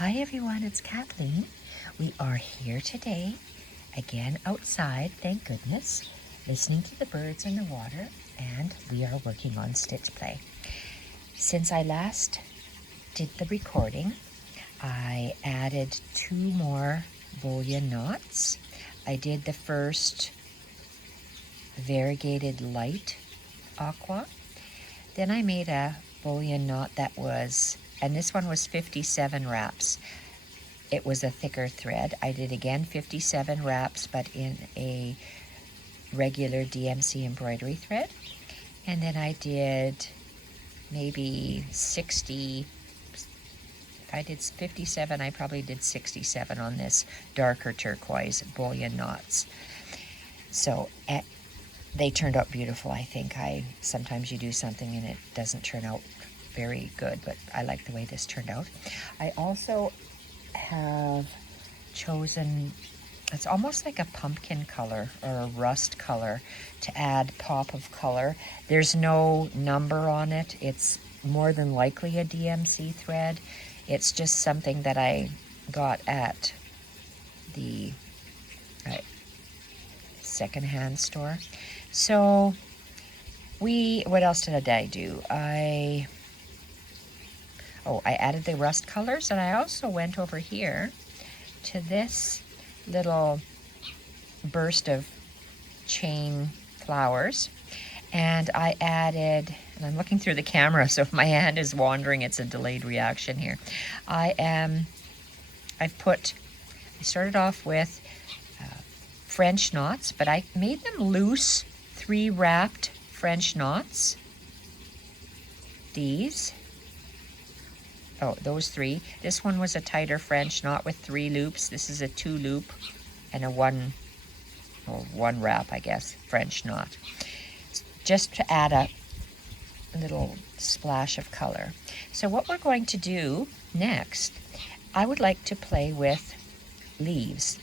Hi everyone, it's Kathleen. We are here today, again outside, thank goodness, listening to the birds in the water, and we are working on stitch play. Since I last did the recording, I added 2 more bullion knots. I did the first variegated light aqua. Then I made a bullion knot that was, and this one was 57 wraps. It was a thicker thread. I did again 57 wraps, but in a regular DMC embroidery thread. And then I did maybe 60, if I did 57, I probably did 67 on this darker turquoise bullion knots. So they turned out beautiful, I think. Sometimes you do something and it doesn't turn out very good, but I like the way this turned out. I also have chosen, it's almost like a pumpkin color or a rust color to add pop of color. There's no number on it. It's more than likely a DMC thread. It's just something that I got at the secondhand store. So what else did I do? I added the rust colors, and I also went over here to this little burst of chain flowers, and I added, and I'm looking through the camera, so if my hand is wandering, it's a delayed reaction here. I started off with French knots, but I made them loose, 3 wrapped French knots. These. Oh, those 3. This one was a tighter French knot with 3 loops. This is a 2 loop and a 1 wrap, I guess, French knot. Just to add a little splash of color. So what we're going to do next, I would like to play with leaves.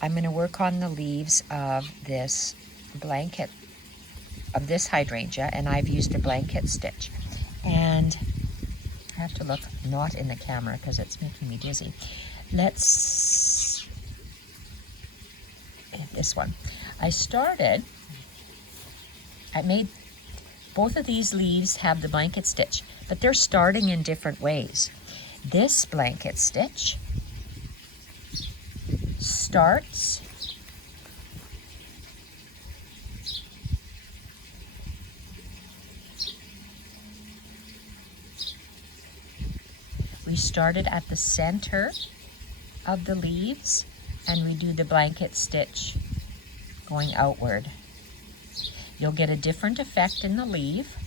I'm going to work on the leaves of this blanket, of this hydrangea, and I've used a blanket stitch. And I have to look not in the camera because it's making me dizzy. Let's, this one. I made both of these leaves have the blanket stitch, but they're starting in different ways. This blanket stitch starts we started at the center of the leaves, and we do the blanket stitch going outward. You'll get a different effect in the leaf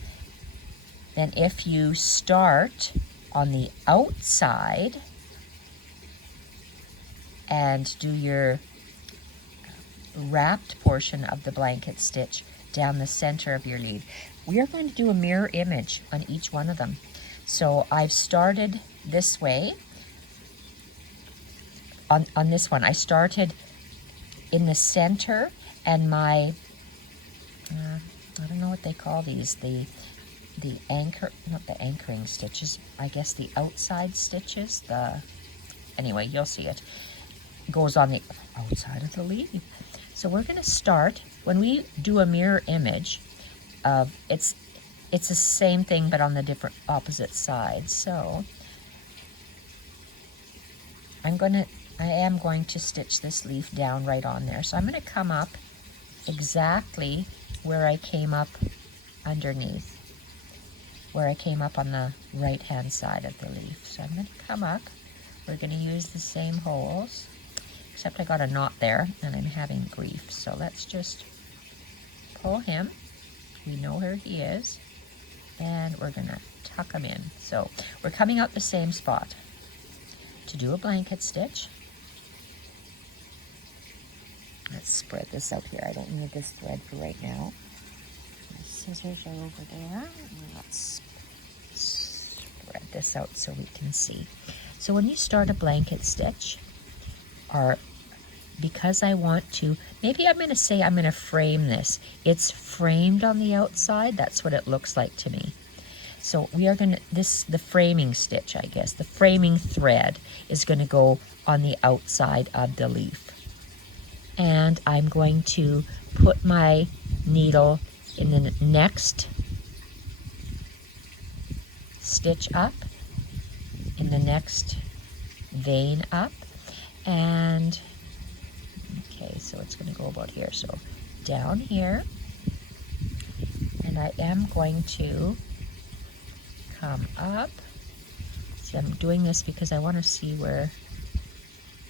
than if you start on the outside and do your wrapped portion of the blanket stitch down the center of your leaf. We are going to do a mirror image on each one of them. So I've started this way. On this one, I started in the center, and my, I don't know what they call these, the not the anchoring stitches, I guess the outside stitches, anyway, you'll see it, goes on the outside of the leaf. So we're going to start, when we do a mirror image of, it's the same thing but on the different opposite sides. So I am going to stitch this leaf down right on there. So I'm going to come up exactly where I came up underneath, where I came up on the right hand side of the leaf. So I'm going to come up. We're going to use the same holes, except I got a knot there and I'm having grief. So let's just pull him. We know where he is, and we're going to tuck him in. So we're coming out the same spot to do a blanket stitch. Let's spread this out here. I don't need this thread for right now. My scissors are over there. Let's spread this out so we can see. So when you start a blanket stitch, or because I want to, maybe I'm going to say I'm going to frame this. It's framed on the outside. That's what it looks like to me. So we are going to, the framing stitch, I guess, the framing thread is going to go on the outside of the leaf. And I'm going to put my needle in the next stitch up, in the next vein up, and okay, so it's going to go about here. So down here, and I am going to come up. See, I'm doing this because I want to see where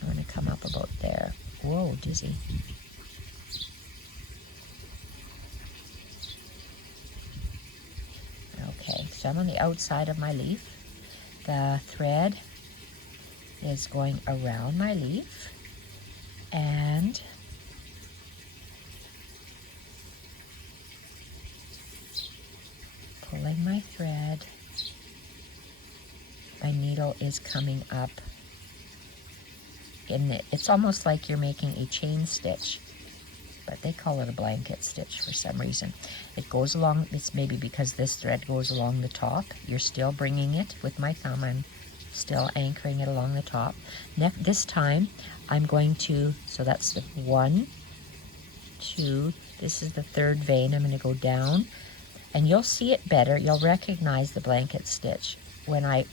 I'm going to come up about there. Whoa, dizzy. Okay, so I'm on the outside of my leaf. The thread is going around my leaf and pulling my thread. My needle is coming up in the, it's almost like you're making a chain stitch, but they call it a blanket stitch for some reason. It goes along, it's maybe because this thread goes along the top. You're still bringing it with my thumb. I'm still anchoring it along the top. This time I'm going to, so that's the 1, 2, this is the third vein. I'm going to go down, and you'll see it better. You'll recognize the blanket stitch when I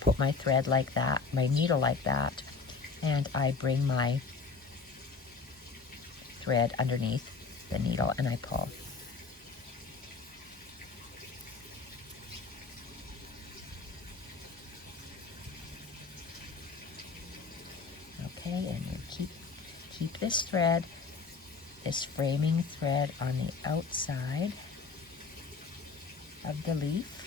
put my thread like that, my needle like that, and I bring my thread underneath the needle and I pull. Okay, and you keep this thread, this framing thread on the outside of the leaf.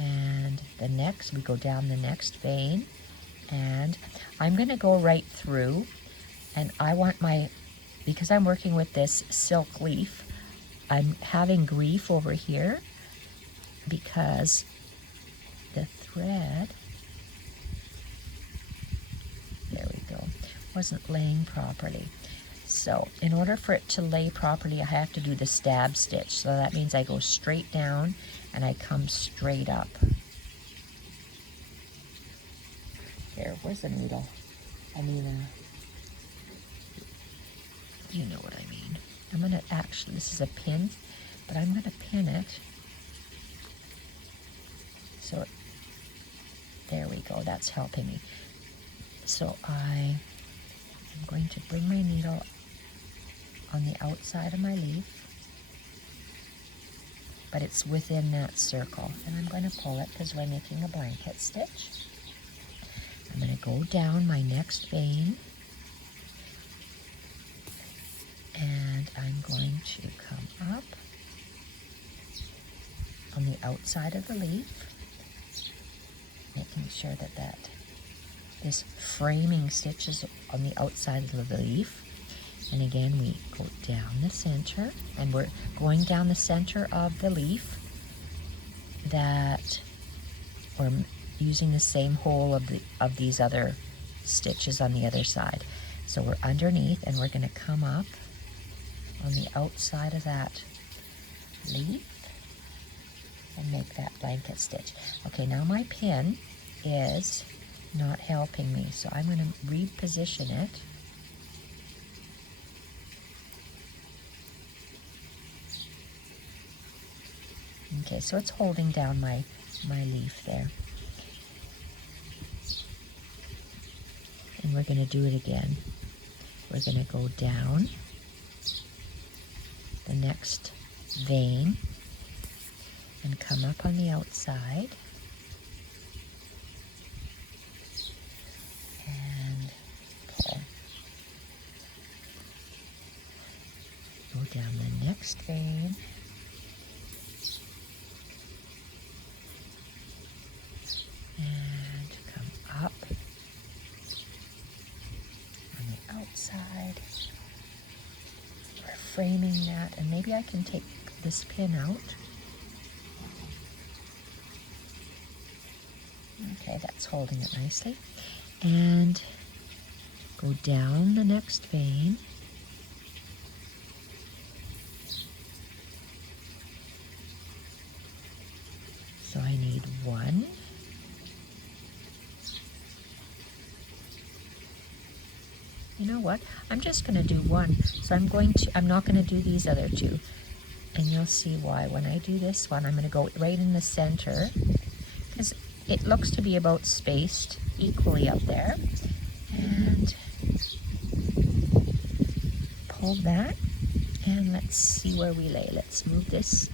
And the next, we go down the next vein, and I'm going to go right through, and I want my, because I'm working with this silk leaf, I'm having grief over here because the thread, there we go, wasn't laying properly. So in order for it to lay properly, I have to do the stab stitch. So that means I go straight down and I come straight up. There, where's the needle? I mean, you know what I mean. I'm gonna actually, this is a pin, but I'm gonna pin it. So there we go, that's helping me. So I'm going to bring my needle on the outside of my leaf, but it's within that circle, and I'm going to pull it because we're making a blanket stitch. I'm going to go down my next vein, and I'm going to come up on the outside of the leaf, making sure that this framing stitch is on the outside of the leaf. And again, we go down the center, and we're going down the center of the leaf that we're using the same hole of these other stitches on the other side. So we're underneath, and we're going to come up on the outside of that leaf and make that blanket stitch. Okay, now my pin is not helping me, so I'm going to reposition it. Okay, so it's holding down my leaf there. And we're going to do it again. We're going to go down the next vein and come up on the outside. And pull. Go down the next vein. And come up on the outside. We're framing that, and maybe I can take this pin out. Okay, that's holding it nicely. And go down the next vein. You know what? I'm just going to do one. So I'm not going to do these other two. And you'll see why. When I do this one, I'm going to go right in the center, because it looks to be about spaced equally up there. And pull that, and let's see where we lay. Let's move this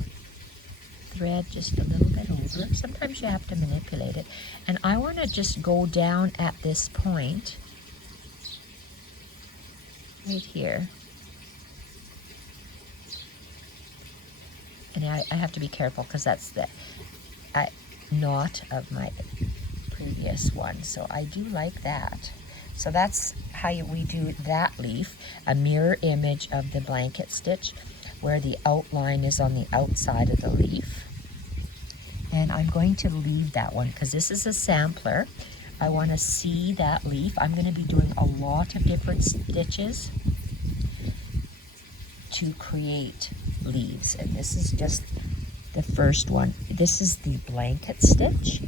thread just a little bit over. Sometimes you have to manipulate it. And I want to just go down at this point, right here. And I have to be careful because that's the knot of my previous one. So I do like that. So that's how we do that leaf, a mirror image of the blanket stitch where the outline is on the outside of the leaf. And I'm going to leave that one because this is a sampler. I want to see that leaf. I'm going to be doing a lot of different stitches to create leaves. And this is just the first one. This is the blanket stitch.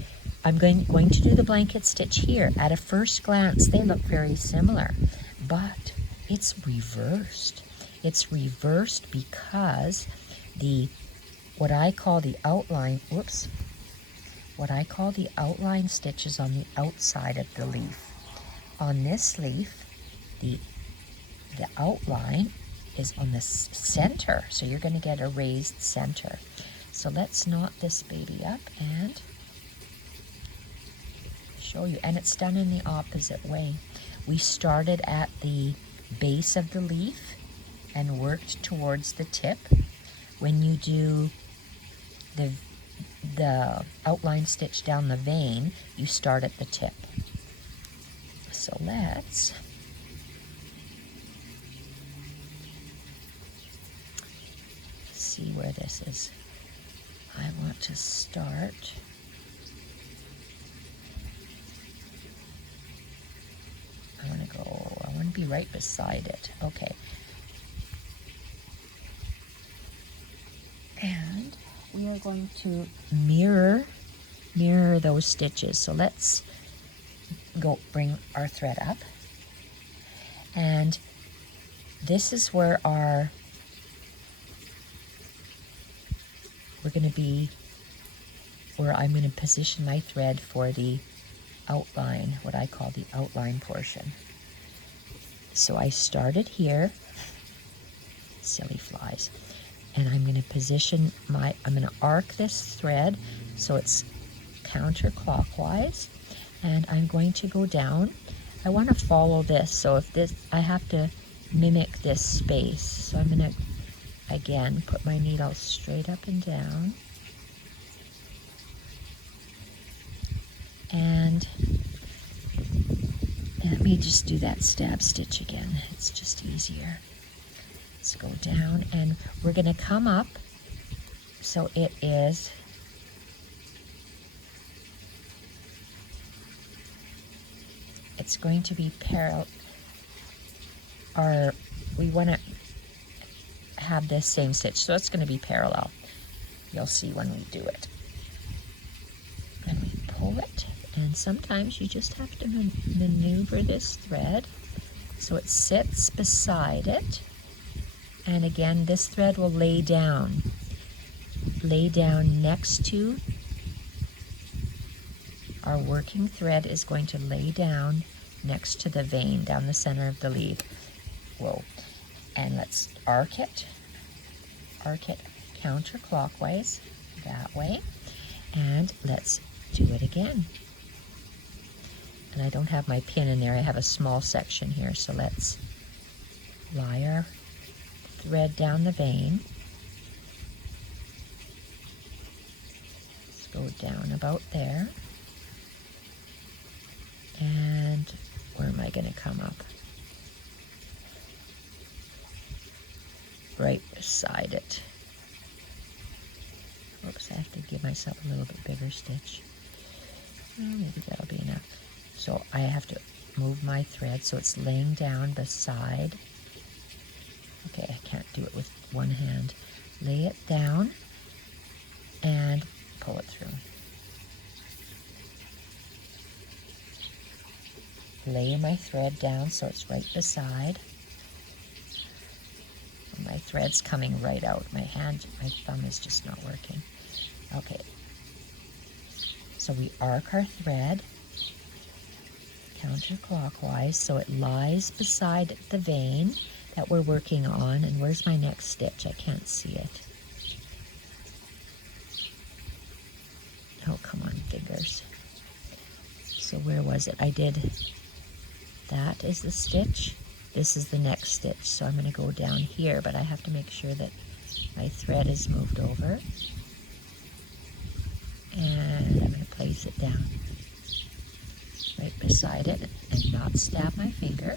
I'm going to do the blanket stitch here. At a first glance, they look very similar, but it's reversed. It's reversed because what I call the outline stitch is on the outside of the leaf. On this leaf, the outline is on the center, so you're going to get a raised center. So let's knot this baby up and show you. And it's done in the opposite way. We started at the base of the leaf and worked towards the tip. When you do the outline stitch down the vein, you start at the tip. So let's see where this is. I want to start I want to be right beside it. Okay. And we are going to mirror those stitches. So let's go bring our thread up. And this is where I'm going to position my thread for the outline, what I call the outline portion. So I started here, silly flies, and I'm going to position I'm going to arc this thread so it's counterclockwise, and I'm going to go down. I want to follow this, so I have to mimic this space. So I'm going to, again, put my needle straight up and down. And let me just do that stab stitch again. It's just easier. Let's go down, and we're going to come up so it's going to be parallel, or we want to have this same stitch, so it's going to be parallel. You'll see when we do it. And we pull it. And sometimes you just have to maneuver this thread so it sits beside it. And again, this thread will lay down next to our working thread is going to lay down next to the vein down the center of the leaf. Whoa. And let's arc it counterclockwise that way. And let's do it again. And I don't have my pin in there. I have a small section here. So let's lie our thread down the vein. Let's go down about there. And where am I going to come up? Right beside it. Oops, I have to give myself a little bit bigger stitch. Maybe that'll be enough. So I have to move my thread so it's laying down beside. Okay, I can't do it with one hand. Lay it down and pull it through. lay my thread down so it's right beside. My thread's coming right out. My thumb is just not working. Okay. So we arc our thread counterclockwise so it lies beside the vein that we're working on. And where's my next stitch? I can't see it. Oh, come on, fingers. So where was it? I did, that is the stitch. This is the next stitch. So I'm going to go down here, but I have to make sure that my thread is moved over. And I'm going to place it down right beside it and not stab my finger.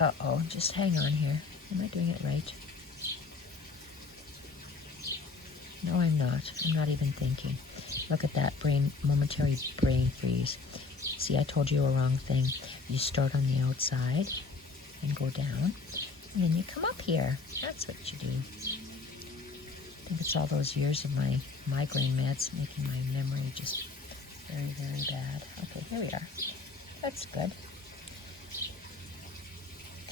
Uh-oh, just hang on here. Am I doing it right? No, I'm not. I'm not even thinking. Look at that momentary brain freeze. See, I told you a wrong thing. You start on the outside and go down, and then you come up here. That's what you do. I think it's all those years of my migraine meds making my memory just very, very bad. Okay, here we are. That's good.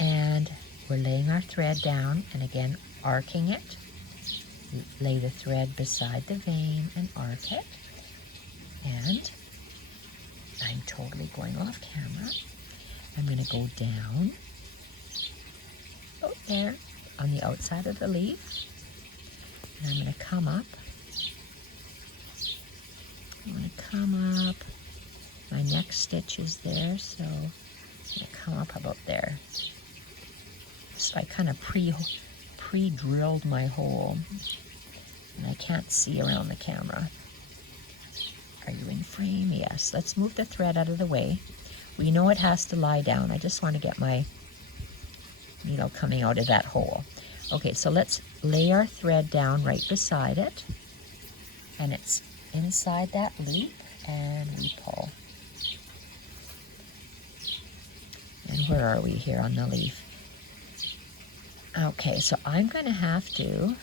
And we're laying our thread down, and again, arcing it. Lay the thread beside the vein and arc it. And I'm totally going off camera. I'm going to go down, there, on the outside of the leaf. And I'm going to come up. I'm going to come up. My next stitch is there, so I'm going to come up about there. So I kind of pre-drilled my hole, and I can't see around the camera. Are you in frame? Yes. Let's move the thread out of the way. We know it has to lie down. I just want to get my needle coming out of that hole. Okay, so let's lay our thread down right beside it, and it's inside that loop, and we pull. And where are we here on the leaf? Okay, so I'm going to have to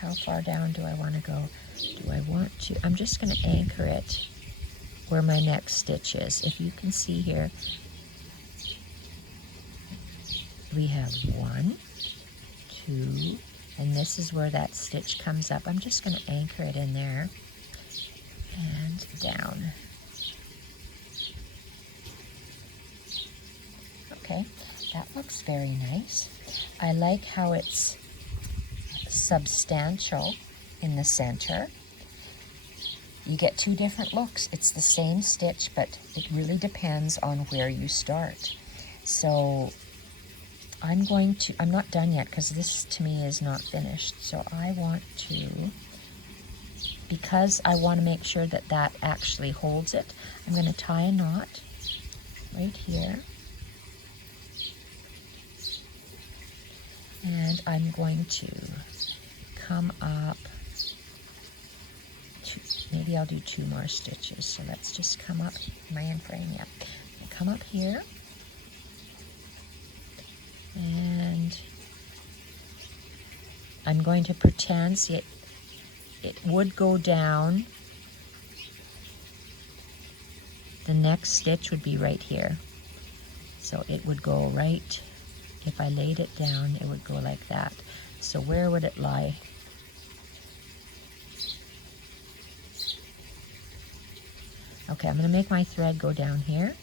how far down do I want to go? Do I want to? I'm just going to anchor it where my next stitch is. If you can see here, we have 1, 2, and this is where that stitch comes up. I'm just going to anchor it in there and down. Okay, that looks very nice. I like how it's substantial in the center. You get 2 different looks. It's the same stitch, but it really depends on where you start. So I'm not done yet because this to me is not finished. So I want to, because I want to make sure that that actually holds it, I'm going to tie a knot right here. And I'm going to come up, maybe I'll do 2 more stitches. So let's just come up, am I in frame? Yeah. Come up here. And I'm going to pretend, see it would go down. The next stitch would be right here. So it would go right, if I laid it down, it would go like that. So where would it lie? Okay, I'm going to make my thread go down here.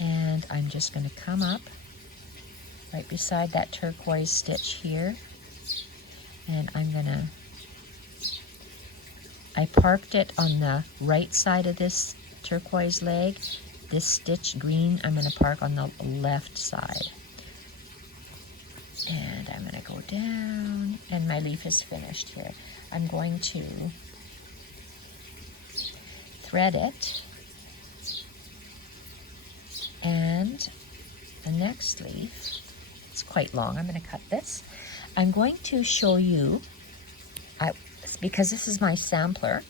And I'm just going to come up right beside that turquoise stitch here. And I'm going to, I parked it on the right side of this turquoise leg. This stitch green, I'm going to park on the left side. And I'm going to go down, and my leaf is finished here. I'm going to thread it, and the next leaf, it's quite long, I'm going to cut this. I'm going to show you, because this is my sampler,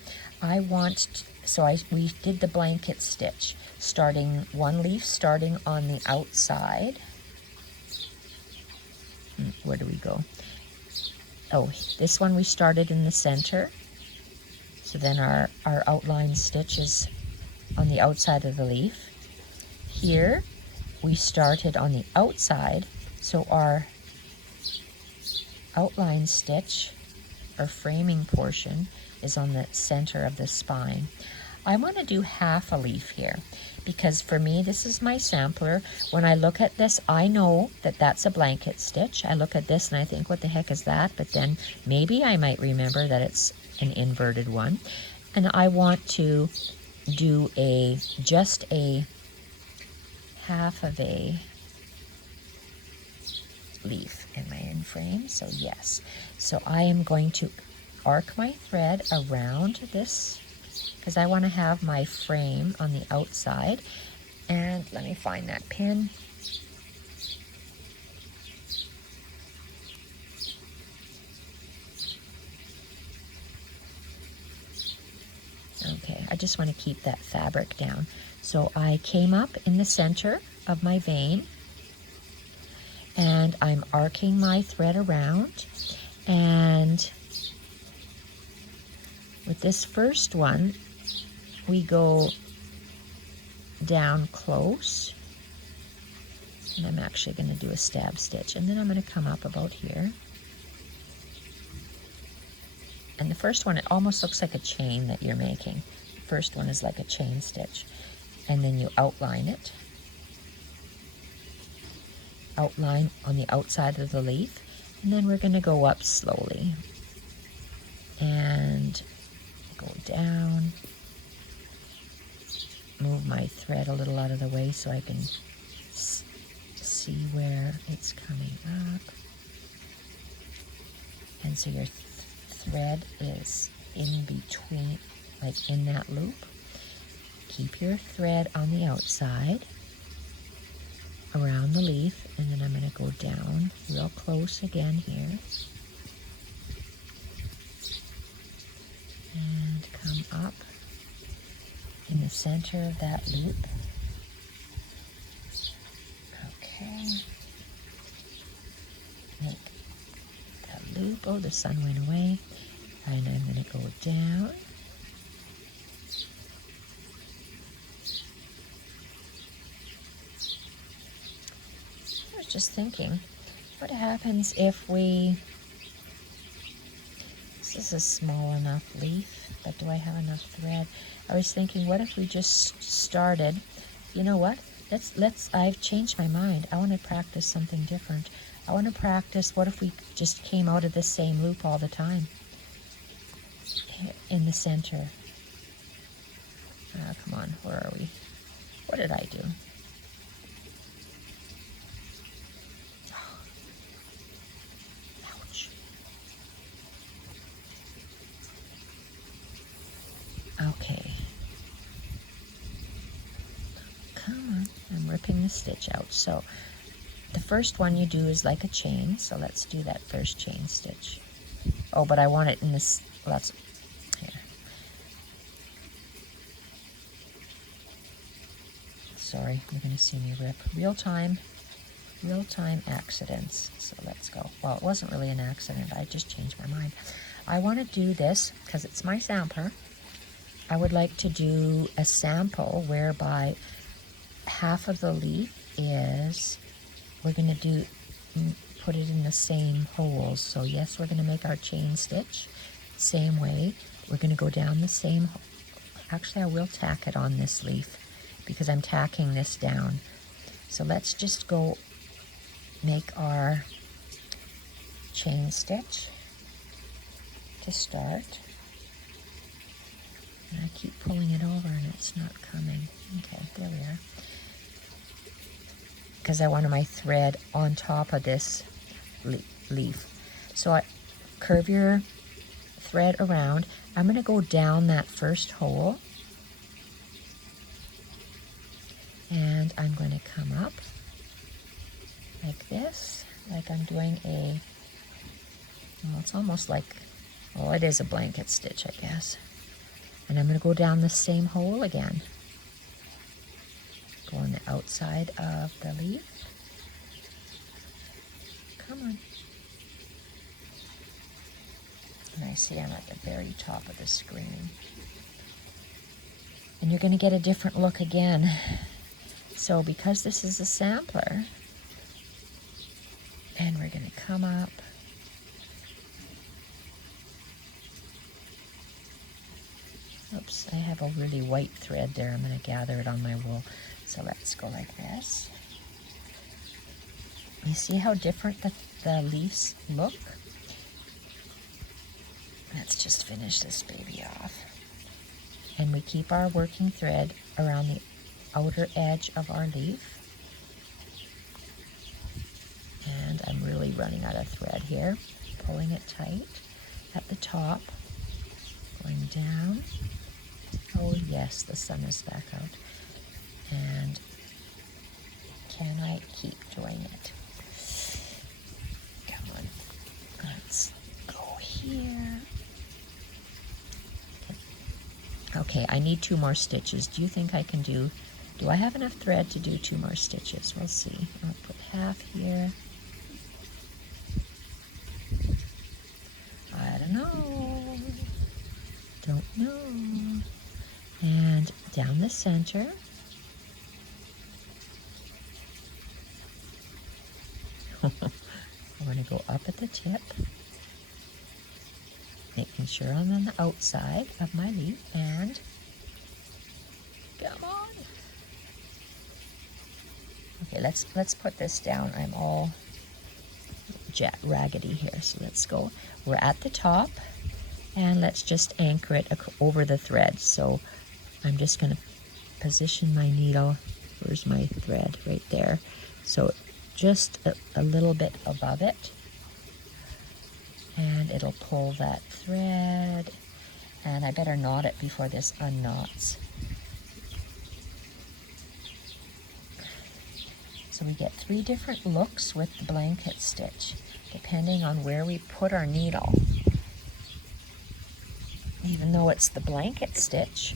I want so we did the blanket stitch, starting one leaf starting on the outside. Where do we go? Oh, this one we started in the center. So then our outline stitch is on the outside of the leaf. Here we started on the outside, so our outline stitch or framing portion is on the center of the spine. I want to do half a leaf here because for me this is my sampler. When I look at this, I know that that's a blanket stitch. I look at this and I think, what the heck is that? But then maybe I might remember that it's an inverted one, and I want to do just a half of a leaf in my end frame. So yes, so I am going to arc my thread around this because I want to have my frame on the outside. And let me find that pin. Okay, I just want to keep that fabric down. So I came up in the center of my vein and I'm arcing my thread around, and with this first one we go down close, and I'm actually going to do a stab stitch, and then I'm going to come up about here. And the first one, it almost looks like a chain that you're making. The first one is like a chain stitch, and then you outline it. Outline on the outside of the leaf, and then we're going to go up slowly and go down. Move my thread a little out of the way so I can see where it's coming up. And so your thread is in between, like in that loop. Keep your thread on the outside around the leaf, and then I'm going to go down real close again here and come up in the center of that loop. Okay, make that loop. Oh, the sun went away, and I'm going to go down. Just thinking, what happens if this is a small enough leaf, but do I have enough thread? I was thinking, what if we just started, you know what, I've changed my mind. I want to practice something different. I want to practice, what if we just came out of the same loop all the time in the center? Come on, where are we? What did I do? Okay, come on, I'm ripping the stitch out. So the first one you do is like a chain, so let's do that first chain stitch. Oh, but I want it in this, well, that's here. Sorry, you're going to see me rip. Real-time accidents. So let's go. Well, it wasn't really an accident, I just changed my mind. I want to do this because it's my sampler. I would like to do a sample whereby half of the leaf is, we're going to put it in the same holes. So yes, we're going to make our chain stitch same way. We're going to go down the same, actually I will tack it on this leaf because I'm tacking this down. So let's just go make our chain stitch to start. And I keep pulling it over and it's not coming. Okay, there we are. Because I wanted my thread on top of this leaf. So I curve your thread around. I'm going to go down that first hole. And I'm going to come up like this, like I'm doing a, well, it's almost like, well, it is a blanket stitch, I guess. And I'm going to go down the same hole again. Go on the outside of the leaf. Come on. And I see I'm at the very top of the screen. And you're going to get a different look again. So because this is a sampler, and we're going to come up. Oops, I have a really white thread there. I'm going to gather it on my wool. So let's go like this. You see how different the leaves look? Let's just finish this baby off. And we keep our working thread around the outer edge of our leaf. And I'm really running out of thread here. Pulling it tight at the top. Going down. Oh yes, the sun is back out. And can I keep doing it? Come on. Let's go here. Okay, I need 2 more stitches. Do you think I can do I have enough thread to do 2 more stitches? We'll see. I'll put half here. I don't know. Don't know. And down the center. I'm going to go up at the tip. Making sure I'm on the outside of my leaf, and come on. Okay, let's put this down. I'm all raggedy here, so let's go. We're at the top, and let's just anchor it over the thread. So I'm just going to position my needle. Where's my thread? Right there. So just a little bit above it. And it'll pull that thread. And I better knot it before this unknots. So we get 3 different looks with the blanket stitch, depending on where we put our needle. Even though it's the blanket stitch,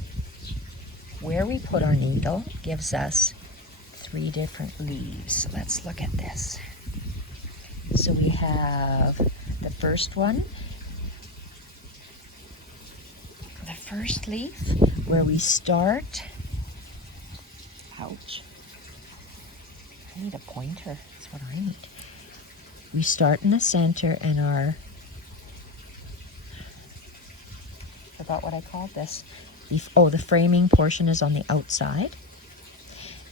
where we put our needle gives us 3 different leaves. So let's look at this. So we have the first one, the first leaf, where we start. Ouch. I need a pointer. That's what I need. We start in the center, and our, forgot what I called this. Oh, the framing portion is on the outside.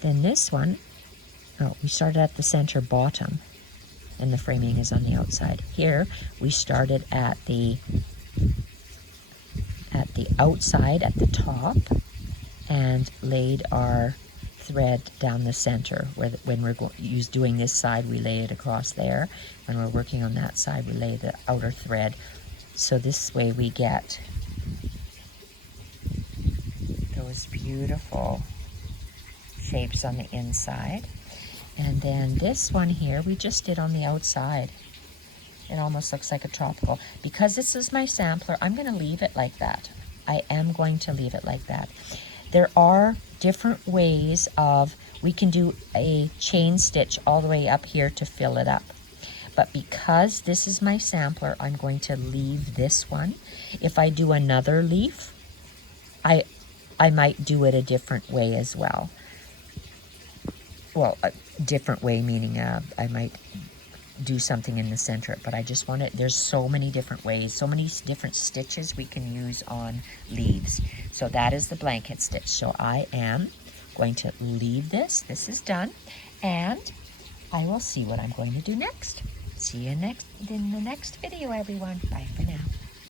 Then this one, oh, we started at the center bottom, and the framing is on the outside. Here, we started at the outside, at the top, and laid our thread down the center. When we're doing this side, we lay it across there. When we're working on that side, we lay the outer thread. So this way we get those beautiful shapes on the inside. And then this one here, we just did on the outside. It almost looks like a tropical. Because this is my sampler, I'm going to leave it like that. I am going to leave it like that. There are different ways of, we can do a chain stitch all the way up here to fill it up. But because this is my sampler, I'm going to leave this one. If I do another leaf, I might do it a different way as well. Well, a different way meaning I might do something in the center, but I just want it, there's so many different ways, so many different stitches we can use on leaves. So that is the blanket stitch. So I am going to leave this. This is done, and I will see what I'm going to do next. See you in the next video, everyone. Bye for now.